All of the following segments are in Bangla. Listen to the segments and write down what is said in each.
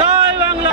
জয় বাংলা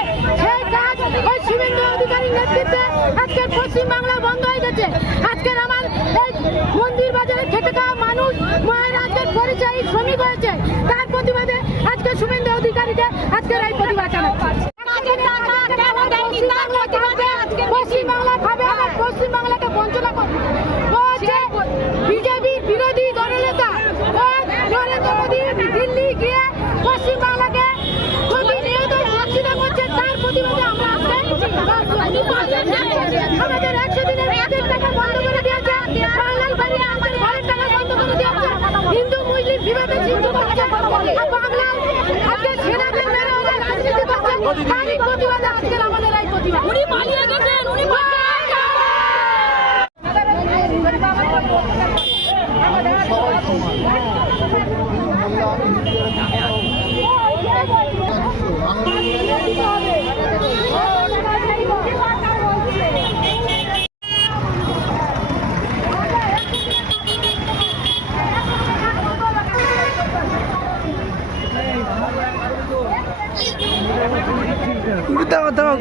নেতৃত্বে আজকের পশ্চিমবাংলা বন্ধ হয়ে গেছে। আজকের আমার এই মন্দির বাজারে খেতে খাওয়া মানুষ, মায়ের আজকের পরিচয় শ্রমিক হয়েছে। তার প্রতিবাদে আজকে শুভেন্দু অধিকারীকে আজকের এই প্রতিবাদ জানাচ্ছে। প্রতিবাদ আজকে দাও দাও